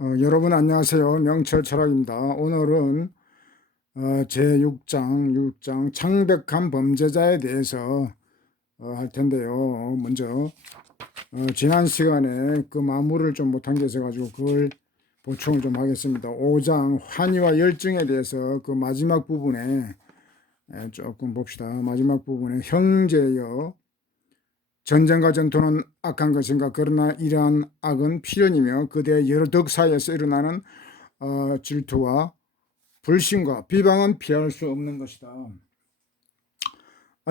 여러분 안녕하세요. 명철철학입니다. 오늘은 제6장 창백한 범죄자에 대해서 할 텐데요. 먼저 지난 시간에 그 마무리를 좀 못한 게 있어가지고 그걸 보충을 좀 하겠습니다. 5장 환희와 열정에 대해서 그 마지막 부분에 조금 봅시다. 마지막 부분에 형제여 전쟁과 전투는 악한 것인가 그러나 이러한 악은 필연이며 그대의 여러 덕 사이에서 일어나는 질투와 불신과 비방은 피할 수 없는 것이다.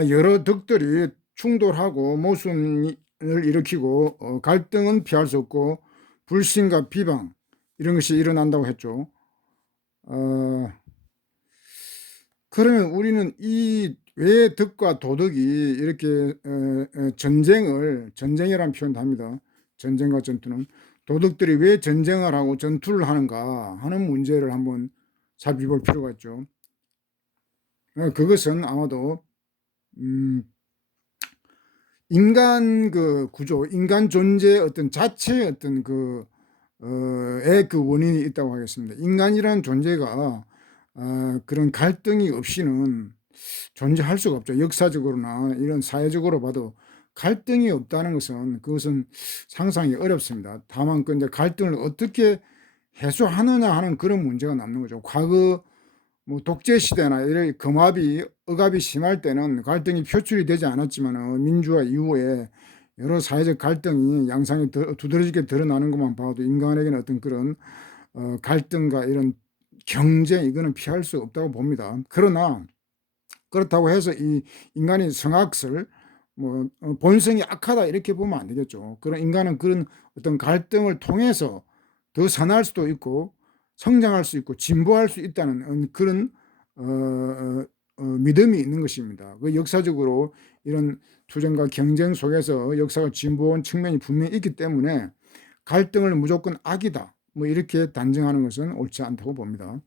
여러 덕들이 충돌하고 모순을 일으키고 갈등은 피할 수 없고 불신과 비방 이런 것이 일어난다고 했죠. 그러면 우리는 이 왜 덕과 도덕이 이렇게 전쟁이라는 표현도 합니다. 전쟁과 전투는 도덕들이 왜 전쟁을 하고 전투를 하는가 하는 문제를 한번 살펴볼 필요가 있죠. 그것은 아마도 인간 그 구조, 인간 존재의 어떤 자체의 어떤 그 원인이 있다고 하겠습니다. 인간이라는 존재가 그런 갈등이 없이는 존재할 수가 없죠. 역사적으로나 이런 사회적으로 봐도 갈등이 없다는 것은 그것은 상상이 어렵습니다. 다만 그 이제 갈등을 어떻게 해소하느냐 하는 그런 문제가 남는 거죠. 과거 뭐 독재 시대나 이런 억압이 심할 때는 갈등이 표출이 되지 않았지만 민주화 이후에 여러 사회적 갈등이 양상이 두드러지게 드러나는 것만 봐도 인간에게는 어떤 그런 갈등과 이런 경쟁 이거는 피할 수 없다고 봅니다. 그러나 그렇다고 해서 이 인간이 성악설 뭐 본성이 악하다 이렇게 보면 안 되겠죠. 그런 인간은 그런 어떤 갈등을 통해서 더 선할 수도 있고 성장할 수 있고 진보할 수 있다는 그런 믿음이 있는 것입니다. 그 역사적으로 이런 투쟁과 경쟁 속에서 역사가 진보한 측면이 분명히 있기 때문에 갈등을 무조건 악이다 뭐 이렇게 단정하는 것은 옳지 않다고 봅니다.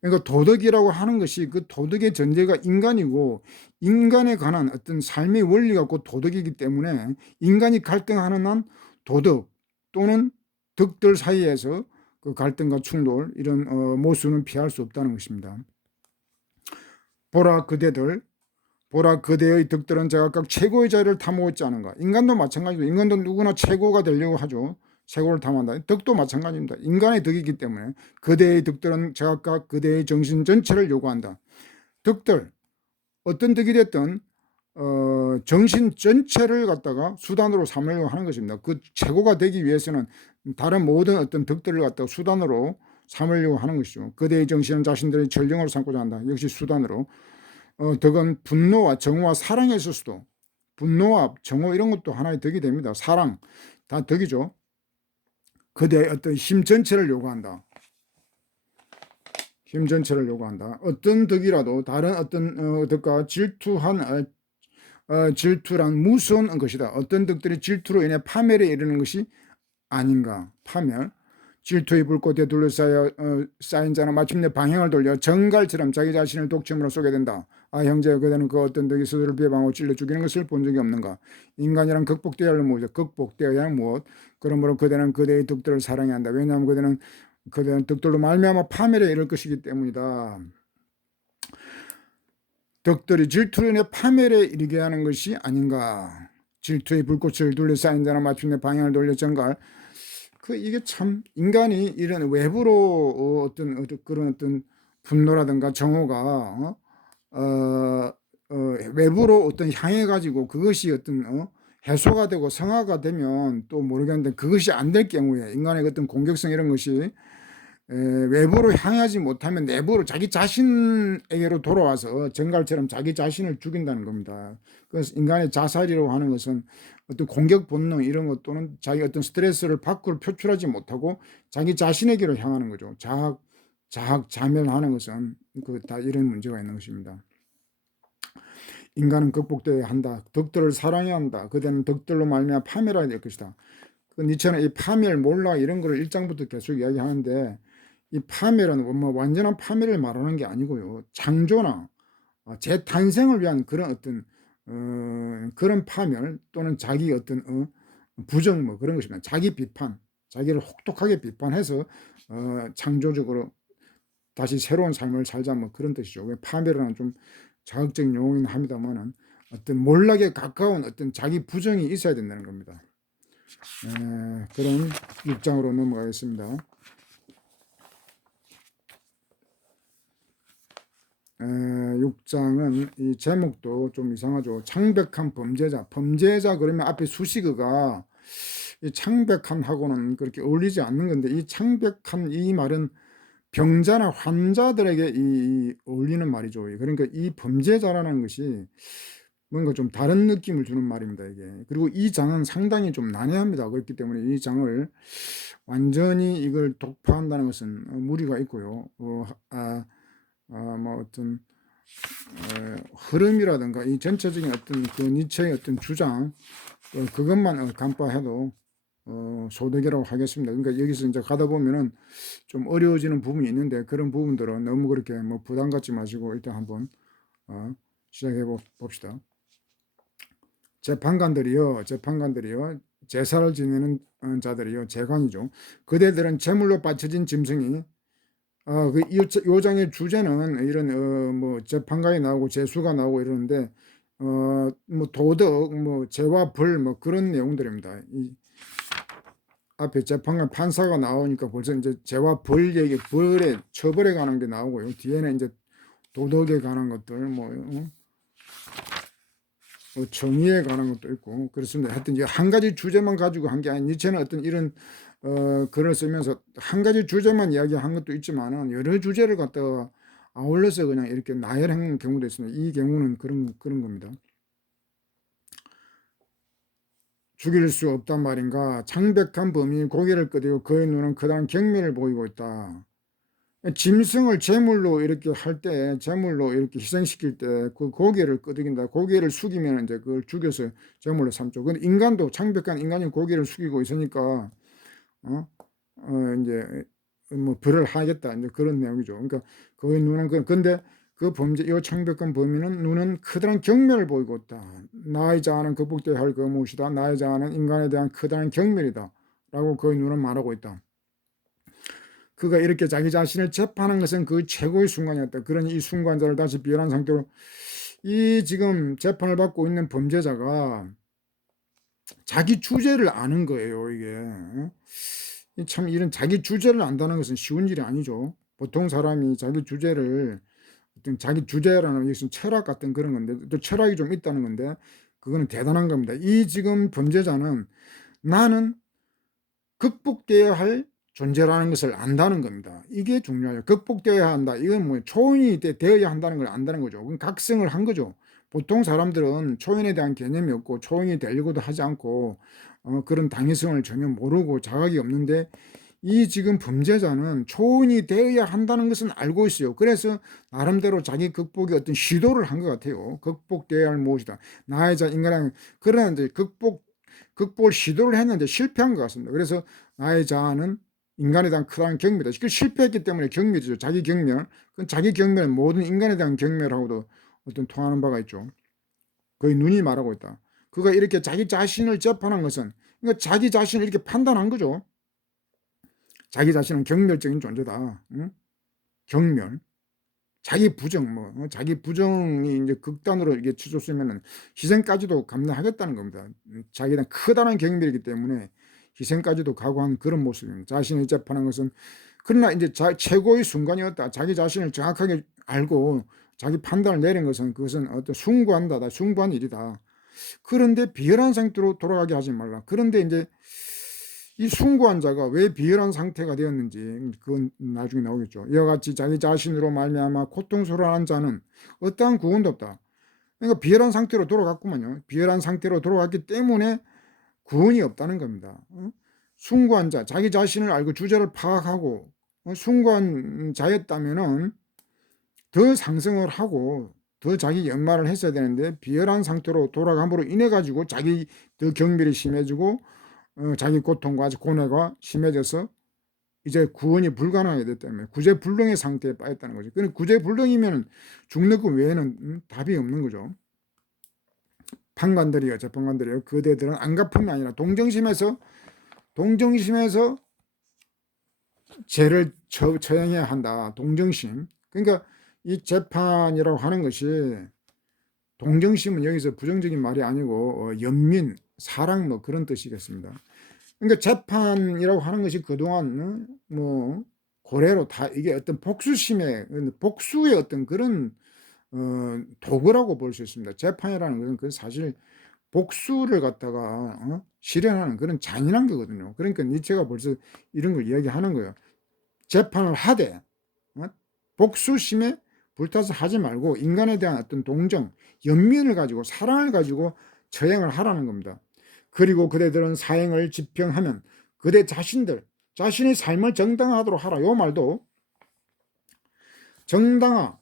그러니까 도덕이라고 하는 것이 그 도덕의 전제가 인간이고 인간에 관한 어떤 삶의 원리가 곧 도덕이기 때문에 인간이 갈등하는 한 도덕 또는 덕들 사이에서 그 갈등과 충돌 이런 모순은 피할 수 없다는 것입니다. 보라 그대의 덕들은 제각각 최고의 자리를 탐하고 있지 않은가. 인간도 마찬가지고 인간도 누구나 최고가 되려고 하죠. 최고를 탐한다. 덕도 마찬가지입니다. 인간의 덕이기 때문에 그대의 덕들은 제각각 그대의 정신 전체를 요구한다. 덕들 어떤 덕이 됐든 정신 전체를 갖다가 수단으로 삼으려고 하는 것입니다. 그 최고가 되기 위해서는 다른 모든 어떤 덕들을 갖다가 수단으로 삼으려고 하는 것이죠. 그대의 정신은 자신들의 전령으로 삼고자 한다. 역시 수단으로. 덕은 분노와 정오와 사랑에 있어서도 분노와 정오 이런 것도 하나의 덕이 됩니다. 사랑 다 덕이죠. 그대의 어떤 힘 전체를 요구한다. 힘 전체를 요구한다. 어떤 덕이라도 다른 어떤 덕과 질투란 무서운 것이다. 어떤 덕들이 질투로 인해 파멸에 이르는 것이 아닌가. 파멸. 질투의 불꽃에 둘러싸여 쌓인 자는 마침내 방향을 돌려 정갈처럼 자기 자신을 독점으로 쏘게 된다. 형제 그대는 그 어떤 덕이 스스로를 비방하고 찔러 죽이는 것을 본 적이 없는가. 인간이란 극복되어야 할 무엇, 극복되어야 할 무엇. 그러므로 그대는 그대의 덕들을 사랑해야 한다. 왜냐하면 그대는 덕들로 말미암아 파멸에 이를 것이기 때문이다. 덕들이 질투로 인해 파멸에 이르게 하는 것이 아닌가. 질투의 불꽃을 둘러싸인 자는 마침내 방향을 돌려 정갈. 이게 참 인간이 이런 외부로 그런 어떤 분노라든가 정오가 외부로 어떤 향해 가지고 그것이 어떤 해소가 되고 성화가 되면 또 모르겠는데 그것이 안 될 경우에 인간의 어떤 공격성 이런 것이 외부로 향하지 못하면 내부로 자기 자신에게로 돌아와서 정갈처럼 자기 자신을 죽인다는 겁니다. 그래서 인간의 자살이라고 하는 것은 어떤 공격 본능 이런 것 또는 자기 어떤 스트레스를 밖으로 표출하지 못하고 자기 자신에게로 향하는 거죠. 자멸하는 것은 다 이런 문제가 있는 것입니다. 인간은 극복되어야 한다. 덕들을 사랑해야 한다. 그대는 덕들로 말미암아 파멸해야 될 것이다. 니체는 이 파멸, 몰락 이런 거를 1장부터 계속 이야기하는데 이 파멸은 뭐 완전한 파멸을 말하는 게 아니고요. 창조나 재탄생을 위한 그런 어떤 그런 파멸 또는 자기 어떤 부정 뭐 그런 것입니다. 자기 비판, 자기를 혹독하게 비판해서 창조적으로 다시 새로운 삶을 살자 뭐 그런 뜻이죠. 파멸이라는 좀 자극적인 용어이긴 합니다만은 어떤 몰락에 가까운 어떤 자기 부정이 있어야 된다는 겁니다. 그런 6장으로 넘어가겠습니다. 6장은 이 제목도 좀 이상하죠. 창백한 범죄자. 범죄자 그러면 앞에 수식어가 이 창백한하고는 그렇게 어울리지 않는 건데, 이 창백한 이 말은 병자나 환자들에게 어울리는 말이죠. 그러니까 이 범죄자라는 것이 뭔가 좀 다른 느낌을 주는 말입니다, 이게. 그리고 이 장은 상당히 좀 난해합니다. 그렇기 때문에 이 장을 완전히 이걸 독파한다는 것은 무리가 있고요. 뭐 어떤 흐름이라든가 이 전체적인 어떤 그 니체의 어떤 주장 그것만 간파해도 소득이라고 하겠습니다. 그러니까 여기서 이제 가다 보면은 좀 어려워지는 부분이 있는데, 그런 부분들은 너무 그렇게 뭐 부담 갖지 마시고 일단 한번 시작해 봅시다. 재판관들이요, 제사를 지내는 자들이요, 재관이죠. 그대들은 제물로 바쳐진 짐승이 요 장의 주제는 이런 뭐 재판관이 나오고 재수가 나오고 이러는데 뭐 도덕, 뭐 죄와 벌 뭐 그런 내용들입니다. 이 앞에 재판관 판사가 나오니까 벌써 이제 죄와 벌 얘기, 벌에 처벌에 관한 게 나오고요. 뒤에는 이제 도덕에 관한 것들, 뭐 정의에 관한 것도 있고 그렇습니다. 하여튼 이제 한 가지 주제만 가지고 한 게 아닌, 니체는 어떤 이런 글을 쓰면서 한 가지 주제만 이야기한 것도 있지만은 여러 주제를 갖다가 아울러서 그냥 이렇게 나열한 경우도 있습니다. 이 경우는 그런 겁니다. 죽일 수 없단 말인가? 창백한 범인이 고개를 끄덕이고 그의 눈은 커다란 경멸을 보이고 있다. 짐승을 제물로 이렇게 할 때, 제물로 이렇게 희생시킬 때 그 고개를 끄덕인다. 고개를 숙이면 이제 그걸 죽여서 제물로 삼죠. 근데 인간도, 창백한 인간이 고개를 숙이고 있으니까 이제 뭐 벌을 하겠다, 이제 그런 내용이죠. 그러니까 그의 눈은 근데 그 범죄, 이 창백한 범인은 눈은 커다란 경멸을 보이고 있다. 나의 자아는 극복되어야 할 그 무엇이다. 나의 자아는 인간에 대한 커다란 경멸이다. 라고 그의 눈은 말하고 있다. 그가 이렇게 자기 자신을 재판한 것은 그 최고의 순간이었다. 그러니 이 순간자를 다시 비열한 상태로, 이 지금 재판을 받고 있는 범죄자가 자기 주제를 아는 거예요, 이게. 참 이런 자기 주제를 안다는 것은 쉬운 일이 아니죠. 보통 사람이 자기 주제를, 어떤 자기 주제라는 것은 철학 같은 그런 건데, 또 철학이 좀 있다는 건데, 그거는 대단한 겁니다. 이 지금 범죄자는 나는 극복되어야 할 존재라는 것을 안다는 겁니다. 이게 중요해요. 극복되어야 한다. 이건 뭐 초인이 되어야 한다는 걸 안다는 거죠. 그럼 각성을 한 거죠. 보통 사람들은 초인에 대한 개념이 없고 초인이 되려고도 하지 않고 그런 당위성을 전혀 모르고 자각이 없는데, 이 지금 범죄자는 초인이 되어야 한다는 것은 알고 있어요. 그래서 나름대로 자기 극복의 어떤 시도를 한 것 같아요. 극복되어야 할 무엇이다. 나의 자 인간은, 그러나 이제 극복을 시도를 했는데 실패한 것 같습니다. 그래서 나의 자아는 인간에 대한 크다는 경멸이다. 그 실패했기 때문에 경멸이죠. 자기 경멸. 그 자기 경멸은 모든 인간에 대한 경멸하고도 어떤 통하는 바가 있죠. 거의 눈이 말하고 있다. 그가 이렇게 자기 자신을 재판한 것은, 그러니까 자기 자신을 이렇게 판단한 거죠. 자기 자신은 경멸적인 존재다. 응? 경멸. 자기 부정, 자기 부정이 이제 극단으로 이게 치솟으면은 희생까지도 감내하겠다는 겁니다. 자기에 대한 커다란 경멸이기 때문에 희생까지도 각오한 그런 모습입니다. 자신을 재판한 것은, 그러나 이제 최고의 순간이었다. 자기 자신을 정확하게 알고 자기 판단을 내린 것은, 그것은 어떤 숭고한다, 숭고한 일이다. 그런데 비열한 상태로 돌아가게 하지 말라. 그런데 이제 이 숭고한 자가 왜 비열한 상태가 되었는지 그건 나중에 나오겠죠. 이와 같이 자기 자신으로 말미암아 고통스러워하는 자는 어떠한 구원도 없다. 그러니까 비열한 상태로 돌아갔구만요. 비열한 상태로 돌아갔기 때문에 구원이 없다는 겁니다. 숭고한 자, 자기 자신을 알고 주제를 파악하고 숭고한 자였다면은 더 상승을 하고 더 자기 연말을 했어야 되는데, 비열한 상태로 돌아감으로 인해 가지고 자기 더 경멸이 심해지고 자기 고통과 고뇌가 심해져서 이제 구원이 불가능하게 됐기 때문에 구제불능의 상태에 빠졌다는 거죠. 그럼 구제불능이면 죽는 것 외에는 답이 없는 거죠. 판관들이요, 재판관들이요, 그대들은 안갚음이 아니라 동정심에서 동정심에서 죄를 처형해야 한다. 동정심. 그러니까 이 재판이라고 하는 것이, 동정심은 여기서 부정적인 말이 아니고 연민, 사랑 뭐 그런 뜻이겠습니다. 그러니까 재판이라고 하는 것이 그동안 뭐 고래로 다 이게 어떤 복수의 어떤 그런 도구라고 볼 수 있습니다. 재판이라는 것은 그 사실 복수를 갖다가 실현하는 그런 잔인한 거거든요. 그러니까 니체가 벌써 이런 걸 이야기하는 거예요. 재판을 하되 복수심에 불타서 하지 말고 인간에 대한 어떤 동정, 연민을 가지고 사랑을 가지고 처형을 하라는 겁니다. 그리고 그대들은 사형을 집행하면 그대 자신의 삶을 정당화하도록 하라. 요 말도 정당화,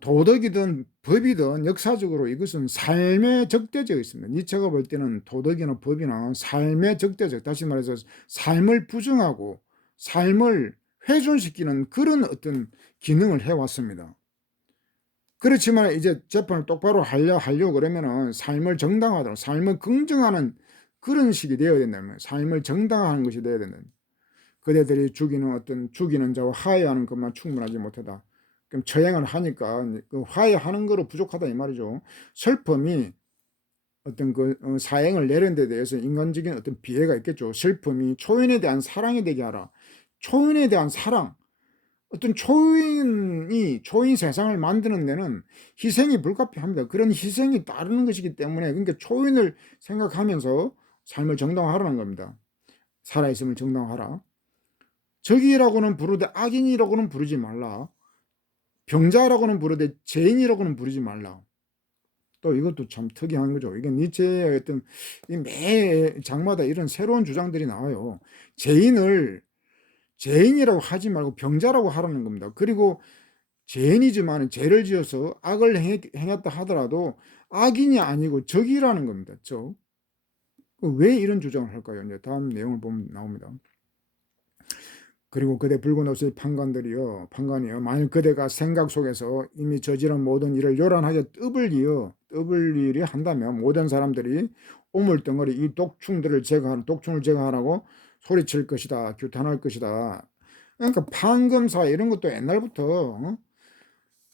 도덕이든 법이든 역사적으로 이것은 삶에 적대되어 있습니다. 니체가 볼 때는 도덕이나 법이나 삶에 적대적, 다시 말해서 삶을 부정하고 삶을 훼손시키는 그런 어떤 기능을 해왔습니다. 그렇지만 이제 재판을 똑바로 하려고 그러면은 삶을 정당화하도록, 삶을 긍정하는 그런 식이 되어야 된다면, 삶을 정당화하는 것이 되어야 된다. 그대들이 죽이는 자와 화해하는 것만 충분하지 못하다. 그럼 처형을 하니까 그 화해하는 거로 부족하다 이 말이죠. 슬픔이 어떤 사형을 내린 데 대해서 인간적인 어떤 비애가 있겠죠. 슬픔이 초인에 대한 사랑이 되게 하라. 초인에 대한 사랑, 어떤 초인 세상을 만드는 데는 희생이 불가피합니다. 그런 희생이 따르는 것이기 때문에, 그러니까 초인을 생각하면서 삶을 정당화하라는 겁니다. 살아있음을 정당화하라. 적이라고는 부르되 악인이라고는 부르지 말라. 병자라고는 부르되 죄인이라고는 부르지 말라. 또 이것도 참 특이한 거죠. 이게 니체의 어떤 매 장마다 이런 새로운 주장들이 나와요. 죄인이라고 하지 말고 병자라고 하라는 겁니다. 그리고 죄인이지만 죄를 지어서 악을 행했다 하더라도 악인이 아니고 적이라는 겁니다. 적. 왜 이런 주장을 할까요? 이제 다음 내용을 보면 나옵니다. 그리고 그대 붉은 옷의 판관이요 만일 그대가 생각 속에서 이미 저지른 모든 일을 요란하게 떠블리려 한다면 모든 사람들이 오물덩어리 이 독충을 제거하라고 소리칠 것이다, 규탄할 것이다. 그러니까 판검사 이런 것도 옛날부터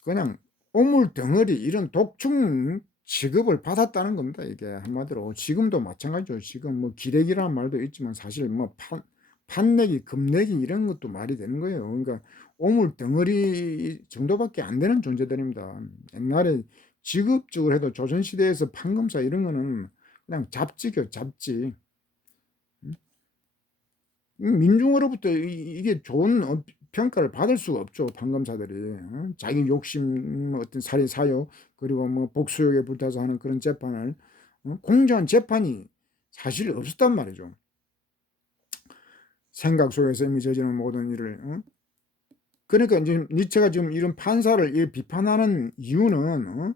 그냥 오물덩어리 이런 독충 취급을 받았다는 겁니다. 이게 한마디로 지금도 마찬가지죠. 지금 뭐 기레기라는 말도 있지만 사실 뭐 판내기, 금내기 이런 것도 말이 되는 거예요. 그러니까 오물 덩어리 정도밖에 안 되는 존재들입니다. 옛날에 직업적으로 해도 조선시대에서 판검사 이런 거는 그냥 잡지죠, 잡지. 민중으로부터 이게 좋은 평가를 받을 수가 없죠. 판검사들이 자기 욕심, 어떤 살인 사욕, 그리고 뭐 복수욕에 불타서 하는 그런 재판을 공정한 재판이 사실 없었단 말이죠. 생각 속에서 이미 저지른 모든 일을 그러니까 이제 니체가 지금 이런 판사를 비판하는 이유는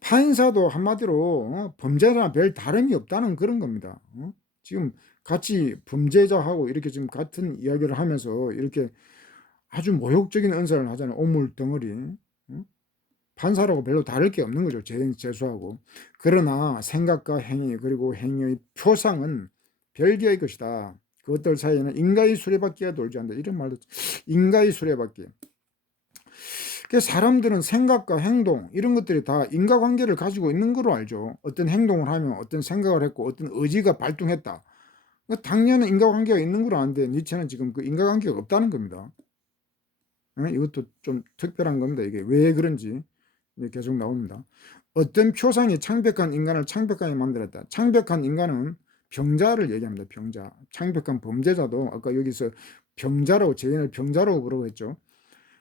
판사도 한마디로 범죄자나 별 다름이 없다는 그런 겁니다. 지금 같이 범죄자하고 이렇게 지금 같은 이야기를 하면서 이렇게 아주 모욕적인 언사를 하잖아요. 오물덩어리. 판사라고 별로 다를 게 없는 거죠. 재수하고. 그러나 생각과 행위 그리고 행위의 표상은 별개의 것이다. 그것들 사이에는 인가의 수레바퀴가 돌지 않는다. 이런 말도 인가의 수레바퀴. 사람들은 생각과 행동 이런 것들이 다 인과관계를 가지고 있는 거로 알죠. 어떤 행동을 하면 어떤 생각을 했고 어떤 의지가 발동했다. 당연히 인과관계가 있는 거로 아는데 니체는 지금 그 인과관계가 없다는 겁니다. 이것도 좀 특별한 겁니다. 이게 왜 그런지 계속 나옵니다. 어떤 표상이 창백한 인간을 창백하게 만들었다. 창백한 인간은 병자를 얘기합니다. 병자. 창백한 범죄자도 아까 여기서 병자라고, 죄인을 병자라고 부르고 했죠.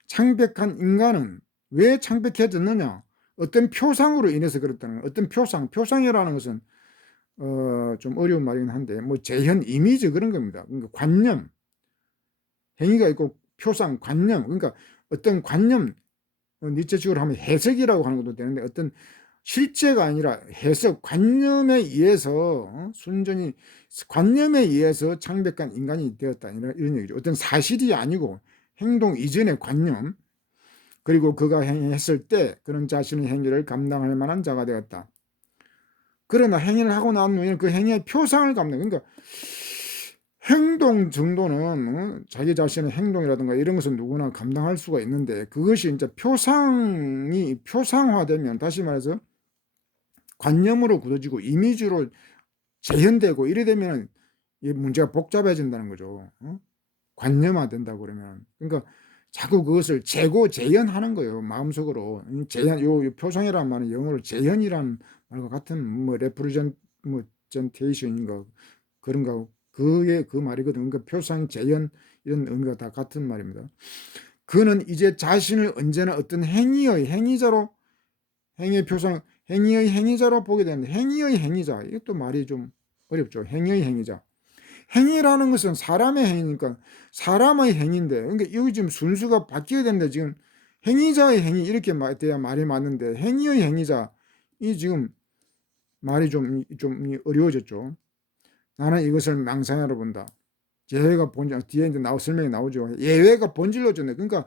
창백한 인간은 왜 창백해졌느냐? 어떤 표상으로 인해서 그렇다는 거예요. 어떤 표상이라는 것은 좀 어려운 말이긴 한데 뭐 재현 이미지 그런 겁니다. 그러니까 관념, 행위가 있고 표상, 관념. 그러니까 어떤 관념, 니체식으로 하면 해석이라고 하는 것도 되는데 어떤 실제가 아니라 해석, 관념에 의해서 순전히 관념에 의해서 창백한 인간이 되었다 이런 얘기죠. 어떤 사실이 아니고 행동 이전의 관념, 그리고 그가 행했을 때 그런 자신의 행위를 감당할 만한 자가 되었다. 그러나 행위를 하고 난 후에는 그 행위의 표상을 갚는, 그러니까 행동 정도는 자기 자신의 행동이라든가 이런 것은 누구나 감당할 수가 있는데, 그것이 이제 표상화되면, 다시 말해서 관념으로 굳어지고 이미지로 재현되고 이래 되면 이 문제가 복잡해진다는 거죠. 관념화된다고 그러면. 그러니까 자꾸 그것을 재현하는 거예요. 마음속으로. 재현, 요 표상이라는 말은 영어로 재현이라는 말과 같은 representation인가 그런가, 그게 그 말이거든요. 그러니까 표상, 재현 이런 의미가 다 같은 말입니다. 그는 이제 자신을 언제나 어떤 행위의 행위자로, 행위의 표상, 행위의 행위자로 보게 되는데, 행위의 행위자, 이것도 말이 좀 어렵죠. 행위의 행위자. 행위라는 것은 사람의 행위니까 사람의 행위인데, 그러니까 이거 지금 순수가 바뀌어야 되는데, 지금 행위자의 행위 이렇게 돼야 말이 맞는데, 행위의 행위자, 이 지금 말이 좀 어려워졌죠. 나는 이것을 망상으로 본다. 예외가 본질, 뒤에 이제 설명이 나오죠. 예외가 본질로 졌네. 그러니까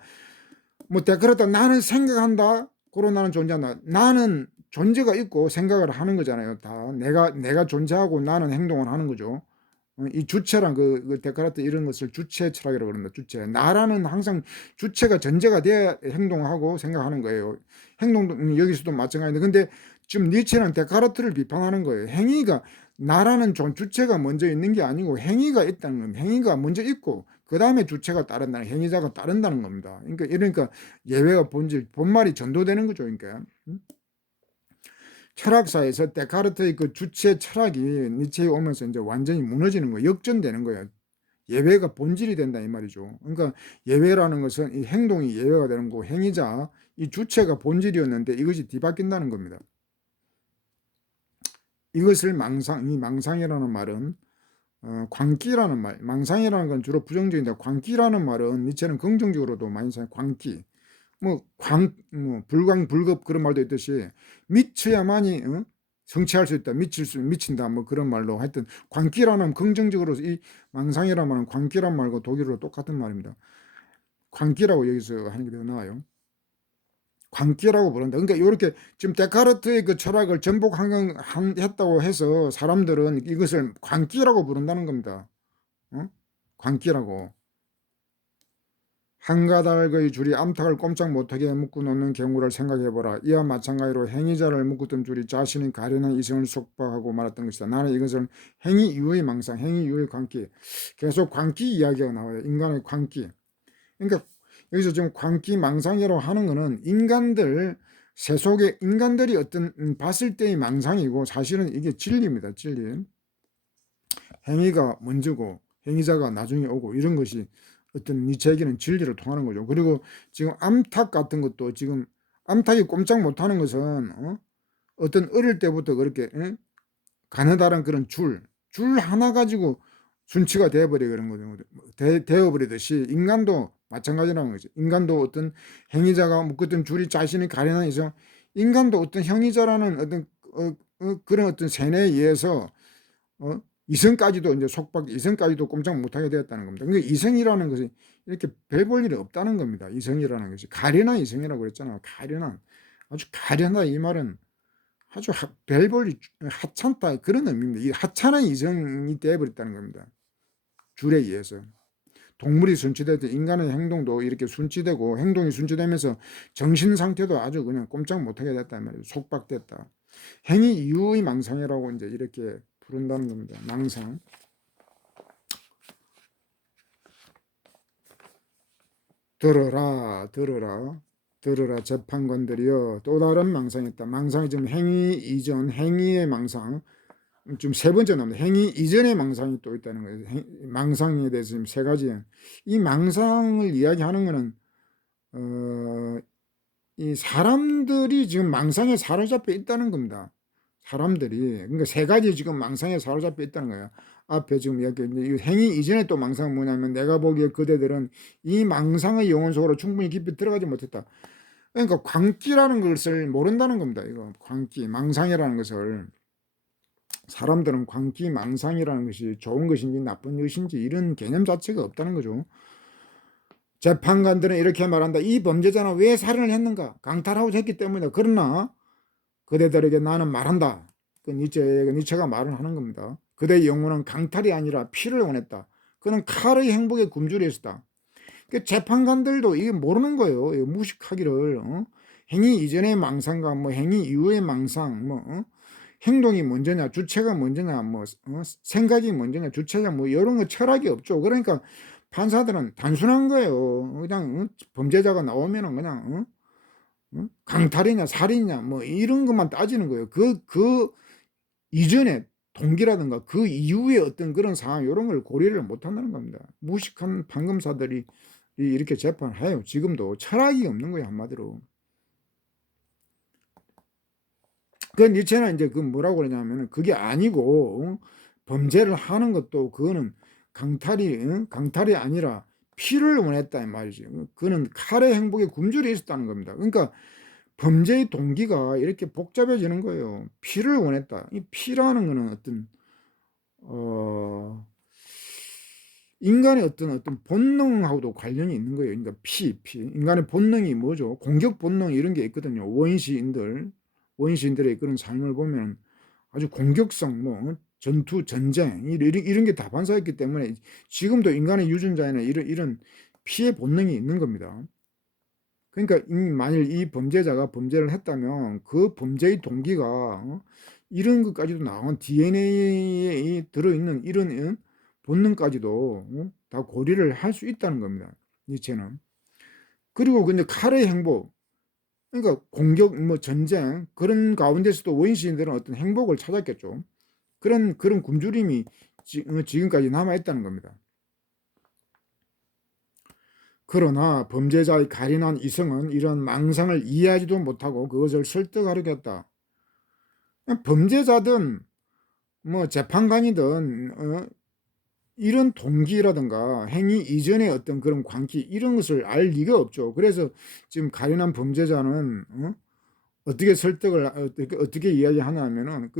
뭐 그렇다, 나는 생각한다, 그로 나는 존재한다. 나는 존재가 있고 생각을 하는 거잖아요. 다 내가 존재하고 나는 행동을 하는 거죠. 이 주체란 그 데카르트 이런 것을 주체 철학이라고 그럽니다. 주체. 나라는 항상 주체가 전제가 돼야 행동하고 생각하는 거예요. 행동도 여기서도 마찬가지인데, 근데 지금 니체는 데카르트를 비판하는 거예요. 행위가, 나라는 주체가 먼저 있는 게 아니고 행위가 있다는 겁니다. 행위가 먼저 있고 그 다음에 주체가 따른다는, 행위자가 따른다는 겁니다. 그러니까 예외가 본질, 본말이 전도되는 거죠. 그러니까 철학사에서 데카르트의 그 주체 철학이 니체에 오면서 이제 완전히 무너지는 거예요. 역전되는 거예요. 예외가 본질이 된다 이 말이죠. 그러니까 예외라는 것은 이 행동이 예외가 되는 거고, 행위자, 이 주체가 본질이었는데 이것이 뒤바뀐다는 겁니다. 이것을 이 망상이라는 말은 광기라는 말, 망상이라는 건 주로 부정적인데, 광기라는 말은 니체는 긍정적으로도 많이 사용해요. 광기. 불광불급 그런 말도 있듯이 미쳐야만이 성취할 수 있다, 미친다, 뭐 그런 말로, 하여튼 광기라는 긍정적으로, 이 망상이라는 말은 광기란 말과 독일어로 똑같은 말입니다. 광기라고 여기서 하는 게 더 나와요. 광기라고 부른다. 그러니까 이렇게 지금 데카르트의 그 철학을 전복했다고 해서 사람들은 이것을 광기라고 부른다는 겁니다. 광기라고. 한 가닥의 줄이 암탉을 꼼짝 못하게 묶어 놓는 경우를 생각해보라. 이와 마찬가지로 행위자를 묶었던 줄이 자신의 가련한 이성을 속박하고 말았던 것이다. 나는 이것을 행위 이후의 망상, 행위 이후의 광기, 계속 광기 이야기가 나와요. 인간의 광기. 그러니까 여기서 지금 광기 망상이라고 하는 것은 세속의 인간들이 어떤 봤을 때의 망상이고, 사실은 이게 진리입니다. 진리. 행위가 먼저고 행위자가 나중에 오고, 이런 것이 어떤 니체에게는 진리로 통하는 거죠. 그리고 지금 암탉 같은 것도, 지금 암탉이 꼼짝 못하는 것은 어떤 어릴 때부터 그렇게 가느다란 그런 줄 하나 가지고 순치가 되어버려 그런 거죠. 되어버리듯이 인간도 마찬가지라는 거죠. 인간도 어떤 행위자가 묶었던 줄이 자신이 가련한 이성, 인간도 어떤 행위자라는 어떤 그런 어떤 세뇌에 의해서 이성까지도 이제 이성까지도 꼼짝 못하게 되었다는 겁니다. 그러니까 이성이라는 것이 이렇게 별 볼 일이 없다는 겁니다. 이성이라는 것이 가련한 이성이라고 그랬잖아요. 아주 가련하다, 이 말은 아주 별 볼 하찮다, 그런 의미입니다. 이 하찮은 이성이 되어버렸다는 겁니다. 줄에 의해서. 동물이 순치될 때 인간의 행동도 이렇게 순치되고, 행동이 순치되면서 정신 상태도 아주 그냥 꼼짝 못하게 됐단 말이에요. 속박됐다. 행위 이후의 망상이라고 이제 이렇게 부른다는 겁니다. 망상. 들어라 재판관들이여, 또 다른 망상이 있다. 망상이 지금 행위 이전, 행위의 망상, 좀 세 번째 나옵니다. 행위 이전의 망상이 또 있다는 거예요. 망상에 대해서 지금 세 가지. 이 망상을 이야기하는 거는 이 사람들이 지금 망상에 사로잡혀 있다는 겁니다. 사람들이. 그러니까 세 가지 지금 망상에 사로잡혀 있다는 거예요. 앞에 지금 이야기, 행위 이전에 또 망상은 뭐냐면, 내가 보기에 그대들은 이 망상의 영혼 속으로 충분히 깊이 들어가지 못했다. 그러니까 광기라는 것을 모른다는 겁니다. 이거 광기, 망상이라는 것을. 사람들은 광기, 망상이라는 것이 좋은 것인지 나쁜 것인지 이런 개념 자체가 없다는 거죠. 재판관들은 이렇게 말한다. 이 범죄자는 왜 살인을 했는가? 강탈하고 했기 때문이다. 그러나 그대들에게 나는 말한다. 니체가 말을 하는 겁니다. 그대의 영혼은 강탈이 아니라 피를 원했다. 그는 칼의 행복에 굶주려 있었다. 재판관들도 이게 모르는 거예요. 무식하기를. 행위 이전의 망상과 뭐 행위 이후의 망상, 행동이 먼저냐, 주체가 먼저냐, 생각이 먼저냐, 주체냐, 이런 거 철학이 없죠. 그러니까 판사들은 단순한 거예요. 그냥 범죄자가 나오면은 그냥 강탈이냐, 살인이냐, 이런 것만 따지는 거예요. 그 이전에 동기라든가 그 이후에 어떤 그런 상황, 이런 걸 고려를 못 한다는 겁니다. 무식한 판검사들이 이렇게 재판을 해요. 지금도 철학이 없는 거예요, 한마디로. 그 니체는 이제 그 뭐라고 그러냐면은 그게 아니고 범죄를 하는 것도 그거는 강탈이 아니라 피를 원했다 이 말이지. 그는 칼의 행복에 굶주려 있었다는 겁니다. 그러니까 범죄의 동기가 이렇게 복잡해지는 거예요. 피를 원했다. 이 피라는 거는 어떤 인간의 어떤 본능하고도 관련이 있는 거예요. 그러니까 인간의 본능이 뭐죠? 공격 본능 이런 게 있거든요. 원시인들의 그런 삶을 보면 아주 공격성, 전투, 전쟁 이런 게 다반사였기 때문에 지금도 인간의 유전자에는 이런 피해 본능이 있는 겁니다. 그러니까 만일 이 범죄자가 범죄를 했다면 그 범죄의 동기가 이런 것까지도 나온 DNA에 들어있는 이런 본능까지도 다 고려를 할 수 있다는 겁니다. 니체는. 그리고 근데 칼의 행복, 그러니까 공격, 전쟁 그런 가운데서도 원시인들은 어떤 행복을 찾았겠죠. 그런 굶주림이 지금까지 남아 있다는 겁니다. 그러나 범죄자의 가련한 이성은 이런 망상을 이해하지도 못하고 그것을 설득하려고 했다. 범죄자든 재판관이든 이런 동기라든가 행위 이전의 어떤 그런 광기 이런 것을 알 리가 없죠. 그래서 지금 가련한 범죄자는 어떻게 설득을 어떻게 이야기하냐면은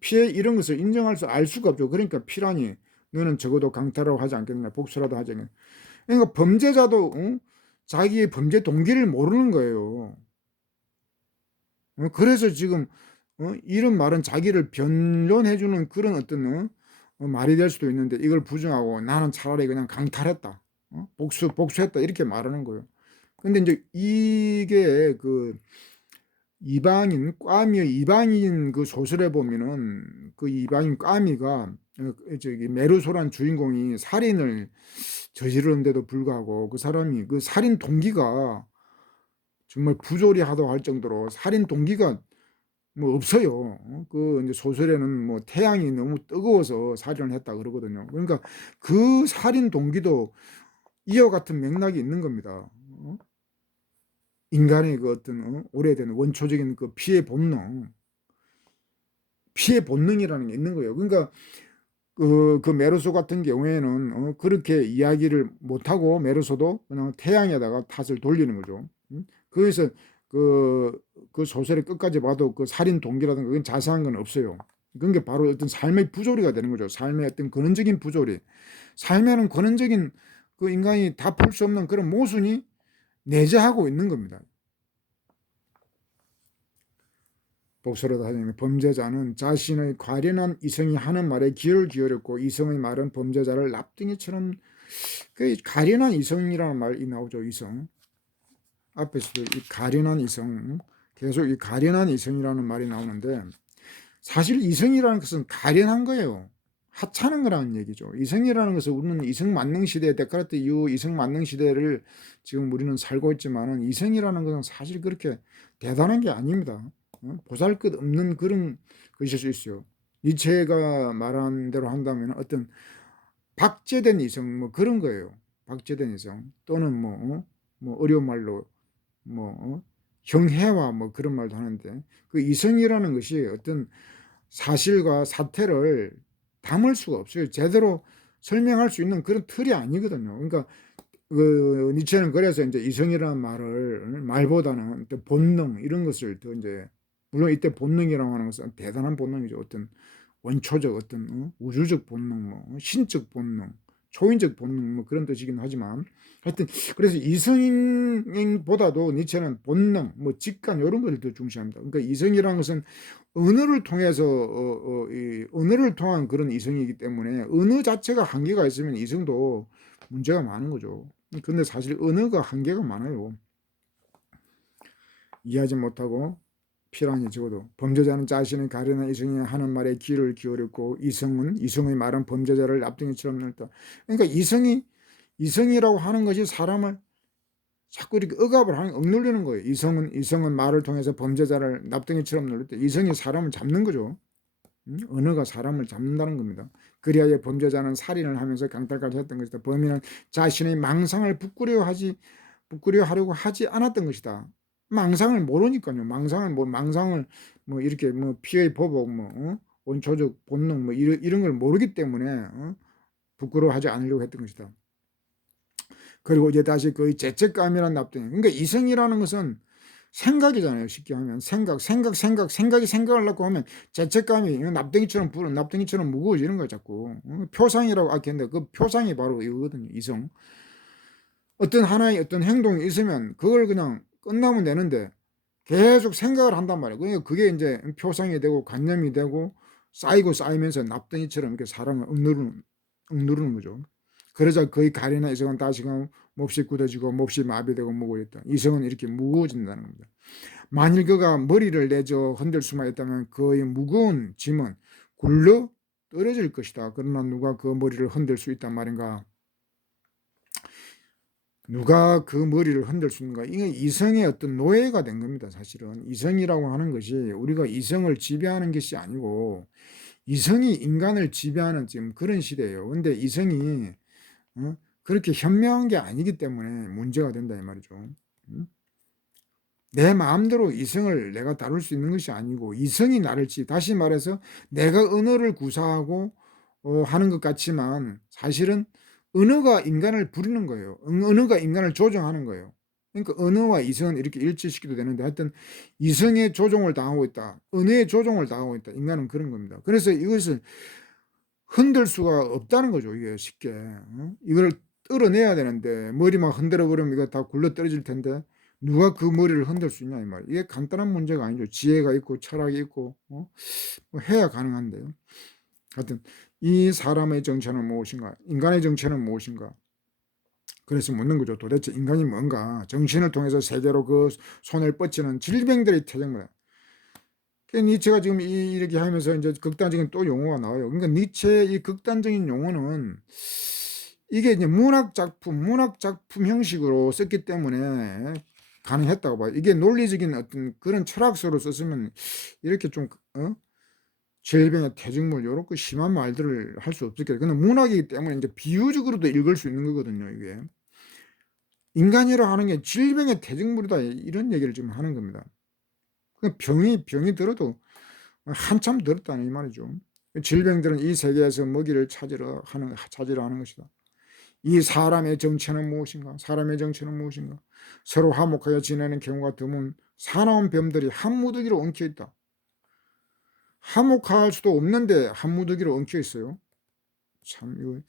피해 이런 것을 알 수가 없죠. 그러니까 피라니 너는 적어도 강탈하고 하지 않겠느냐, 복수라도 하지 않겠느냐. 그러니까 범죄자도 자기의 범죄 동기를 모르는 거예요. 그래서 지금 이런 말은 자기를 변론해주는 그런 어떤 말이 될 수도 있는데 이걸 부정하고 나는 차라리 그냥 강탈했다, 복수했다 이렇게 말하는 거예요. 근데 이제 이게 그 이방인 그 소설에 보면은 그 이방인 꽈미가 저기 메르소란 주인공이 살인을 저지르는데도 불구하고 그 사람이 그 살인 동기가 정말 부조리하다고 할 정도로 살인 동기가 없어요. 그 이제 소설에는 태양이 너무 뜨거워서 살인을 했다 그러거든요. 그러니까 그 살인 동기도 이와 같은 맥락이 있는 겁니다. 인간의 그 어떤 오래된 원초적인 그 피해 본능이라는 게 있는 거예요. 그러니까 그 메르소 같은 경우에는 그렇게 이야기를 못하고 메르소도 그냥 태양에다가 탓을 돌리는 거죠. 그래서 그 소설의 끝까지 봐도 그 살인 동기라든가 그건 자세한 건 없어요. 그런 게 바로 어떤 삶의 부조리가 되는 거죠. 삶의 어떤 근원적인 부조리. 삶에는 근원적인 그 인간이 다 풀 수 없는 그런 모순이 내재하고 있는 겁니다. 복수라도 하자면 범죄자는 자신의 과련한 이성이 하는 말에 귀를 기울였고 이성의 말은 범죄자를 납득이처럼 그 가련한 이성이라는 말이 나오죠. 이성 앞에서도 이 가련한 이성 계속 이 가련한 이성이라는 말이 나오는데 사실 이성이라는 것은 가련한 거예요. 하찮은 거라는 얘기죠. 이성이라는 것은 우리는 이성 만능 시대 데카르트 이후 이성 만능 시대를 지금 우리는 살고 있지만은 이성이라는 것은 사실 그렇게 대단한 게 아닙니다. 보잘것없는 그런 것일 수 있어요. 니체가 말한 대로 한다면 어떤 박제된 이성 그런 거예요. 박제된 이성 또는 어려운 말로 형해와 그런 말도 하는데 그 이성이라는 것이 어떤 사실과 사태를 담을 수가 없어요. 제대로 설명할 수 있는 그런 틀이 아니거든요. 그러니까 그 니체는 그래서 이제 이성이라는 말보다는 본능 이런 것을 더 이제 물론 이때 본능이라고 하는 것은 대단한 본능이죠. 어떤 원초적 어떤 우주적 본능, 신적 본능, 초인적 본능 뭐 그런 뜻이긴 하지만 하여튼 그래서 이성보다도 니체는 본능 뭐 직관 이런 것을 더 중시합니다. 그러니까 이성이라는 것은 언어를 통해서 이 언어를 통한 그런 이성이기 때문에 언어 자체가 한계가 있으면 이성도 문제가 많은 거죠. 근데 사실 언어가 한계가 많아요. 이해하지 못하고 피란이 적어도 범죄자는 자신의 가련한 이성이 하는 말에 귀를 기울였고 이성의 말은 범죄자를 납득이처럼 넓다. 그러니까 이성이라고 하는 것이 사람을 자꾸 이렇게 억압을 하는 억누르는 거예요. 이성은 말을 통해서 범죄자를 납득이처럼 눌렀다. 이성이 사람을 잡는 거죠. 언어가 사람을 잡는다는 겁니다. 그리하여 범죄자는 살인을 하면서 강탈까지 했던 것이다. 범인은 자신의 망상을 부끄려하려고 하지 않았던 것이다. 망상을 모르니까요. 망상을 뭐 이렇게 뭐 피의 보복 원초적 본능 뭐 이런 걸 모르기 때문에 부끄러워하지 않으려고 했던 것이다. 그리고 이제 다시 그 죄책감이라는 납득. 그러니까 이성이라는 것은 생각이잖아요. 쉽게 하면 생각이 생각하려고 하면 죄책감이 납득이처럼 무거워지는 거야 자꾸. 표상이라고 아꼈는데 그 표상이 바로 이거거든요. 이성. 어떤 하나의 어떤 행동이 있으면 그걸 그냥 끝나면 되는데 계속 생각을 한단 말이에요. 그러니까 그게 이제 표상이 되고 관념이 되고 쌓이면서 납득이처럼 이렇게 사람을 억누르는 거죠. 그러자 거의 가련한 이성은 다시금 몹시 굳어지고 몹시 마비되고 무거워졌다. 이성은 이렇게 무거워진다는 겁니다. 만일 그가 머리를 내줘 흔들 수만 있다면 그의 무거운 짐은 굴러 떨어질 것이다. 그러나 누가 그 머리를 흔들 수 있단 말인가? 누가 그 머리를 흔들 수 있는가? 이게 이성의 어떤 노예가 된 겁니다. 사실은 이성이라고 하는 것이 우리가 이성을 지배하는 것이 아니고 이성이 인간을 지배하는 지금 그런 시대예요. 근데 이성이 그렇게 현명한 게 아니기 때문에 문제가 된다 이 말이죠. 내 마음대로 이성을 내가 다룰 수 있는 것이 아니고 이성이 다시 말해서 내가 언어를 구사하고 하는 것 같지만 사실은 언어가 인간을 부리는 거예요. 언어가 인간을 조종하는 거예요. 그러니까 언어와 이성은 이렇게 일치시키도 되는데 하여튼 이성의 조종을 당하고 있다. 언어의 조종을 당하고 있다. 인간은 그런 겁니다. 그래서 이것을 흔들 수가 없다는 거죠. 이게 쉽게. 이걸 떨어내야 되는데 머리만 흔들어 버리면 이거 다 굴러 떨어질 텐데 누가 그 머리를 흔들 수 있냐 이 말이에요. 이게 간단한 문제가 아니죠. 지혜가 있고 철학이 있고 뭐 해야 가능한데요. 하여튼 이 사람의 정체는 무엇인가? 인간의 정체는 무엇인가? 그래서 묻는 거죠. 도대체 인간이 뭔가? 정신을 통해서 세계로 그 손을 뻗치는 질병들의 태생을. 니체가 지금 이렇게 하면서 이제 극단적인 또 용어가 나와요. 그러니까 니체의 이 극단적인 용어는 이게 이제 문학 작품 형식으로 썼기 때문에 가능했다고 봐요. 이게 논리적인 어떤 그런 철학서로 썼으면 이렇게 좀 질병의 퇴직물 요렇게 심한 말들을 할 수 없었겠죠. 근데 문학이기 때문에 이제 비유적으로도 읽을 수 있는 거거든요. 이게 인간이라 하는 게 질병의 퇴직물이다 이런 얘기를 지금 하는 겁니다. 병이 들어도 한참 들었다는 이 말이죠. 질병들은 이 세계에서 먹이를 찾으러 하는 것이다. 이 사람의 정체는 무엇인가? 사람의 정체는 무엇인가? 서로 화목하여 지내는 경우가 드문 사나운 병들이 한 무더기로 엉켜 있다. 화목할 수도 없는데 한 무더기로 엉켜 있어요. 참 이거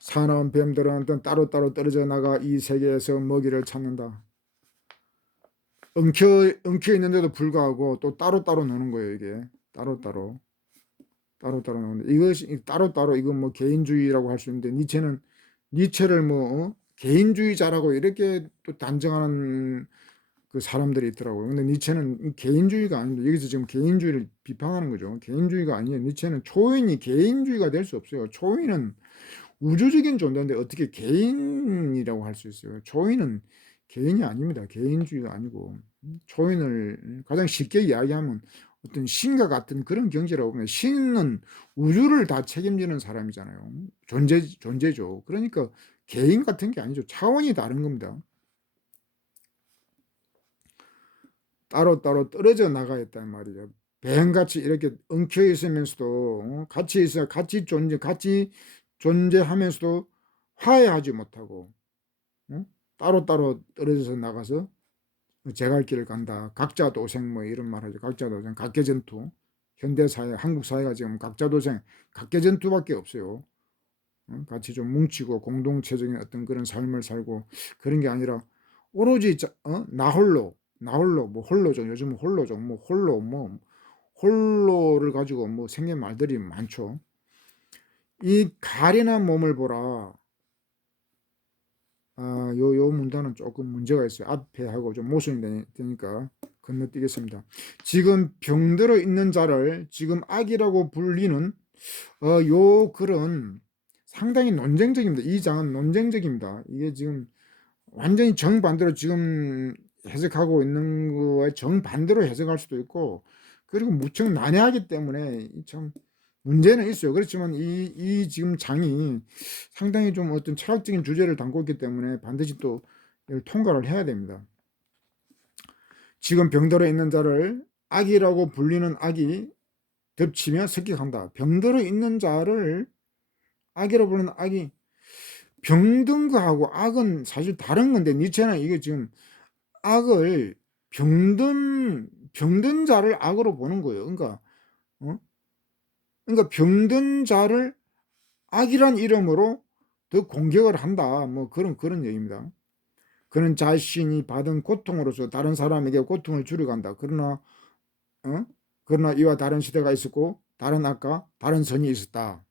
사나운 뱀들은 따로따로 떨어져 나가 이 세계에서 먹이를 찾는다. 엉켜 있는데도 불구하고 또 따로따로 노는 거예요. 이게 따로따로 노는데 이것이 따로따로 이건 뭐 개인주의라고 할 수 있는데 니체를 뭐 개인주의자라고 이렇게 또 단정하는 그 사람들이 있더라고요. 근데 니체는 개인주의가 아닙니다. 여기서 지금 개인주의를 비판하는 거죠. 개인주의가 아니에요. 니체는 초인이 개인주의가 될 수 없어요. 초인은 우주적인 존재인데 어떻게 개인이라고 할 수 있어요? 초인은 개인이 아닙니다. 개인주의가 아니고 초인을 가장 쉽게 이야기하면 어떤 신과 같은 그런 경지라고 보면 신은 우주를 다 책임지는 사람이잖아요. 존재죠. 그러니까 개인 같은 게 아니죠. 차원이 다른 겁니다. 따로따로 떨어져 나가 있단 말이죠. 뱀같이 이렇게 엉켜 있으면서도 같이 존재하면서도 화해하지 못하고 따로따로 떨어져서 나가서 제 갈 길을 간다. 각자 도생 뭐 이런 말 하죠. 각자 도생, 각계전투. 현대사회, 한국사회가 지금 각자도생, 각계전투밖에 없어요. 같이 좀 뭉치고 공동체적인 어떤 그런 삶을 살고 그런 게 아니라 오로지 나 홀로 뭐 홀로죠. 요즘은 홀로죠. 뭐 홀로 뭐 홀로를 가지고 뭐 생긴 말들이 많죠. 이 가련한 몸을 보라. 요 문단은 조금 문제가 있어요. 앞에 하고 좀 모순이 되니까 건너뛰겠습니다. 지금 병들어 있는 자를 지금 악이라고 불리는 요 글은 상당히 논쟁적입니다. 이 장은 논쟁적입니다. 이게 지금 완전히 정반대로 지금 해석하고 있는 거에 정반대로 해석할 수도 있고, 그리고 무척 난해하기 때문에 참 문제는 있어요. 그렇지만 이 지금 장이 상당히 좀 어떤 철학적인 주제를 담고 있기 때문에 반드시 또 이걸 통과를 해야 됩니다. 지금 병들어 있는 자를 악이라고 불리는 악이 덮치며 습격한다. 병들어 있는 자를 악이라고 부르는 악이, 병든 거하고 악은 사실 다른 건데, 니체는 이게 지금 악을 병든 자를 악으로 보는 거예요. 그러니까 그러니까 병든 자를 악이란 이름으로 더 공격을 한다. 뭐 그런 얘기입니다. 그는 자신이 받은 고통으로서 다른 사람에게 고통을 주려 간다. 그러나 이와 다른 시대가 있었고 다른 악과 다른 선이 있었다.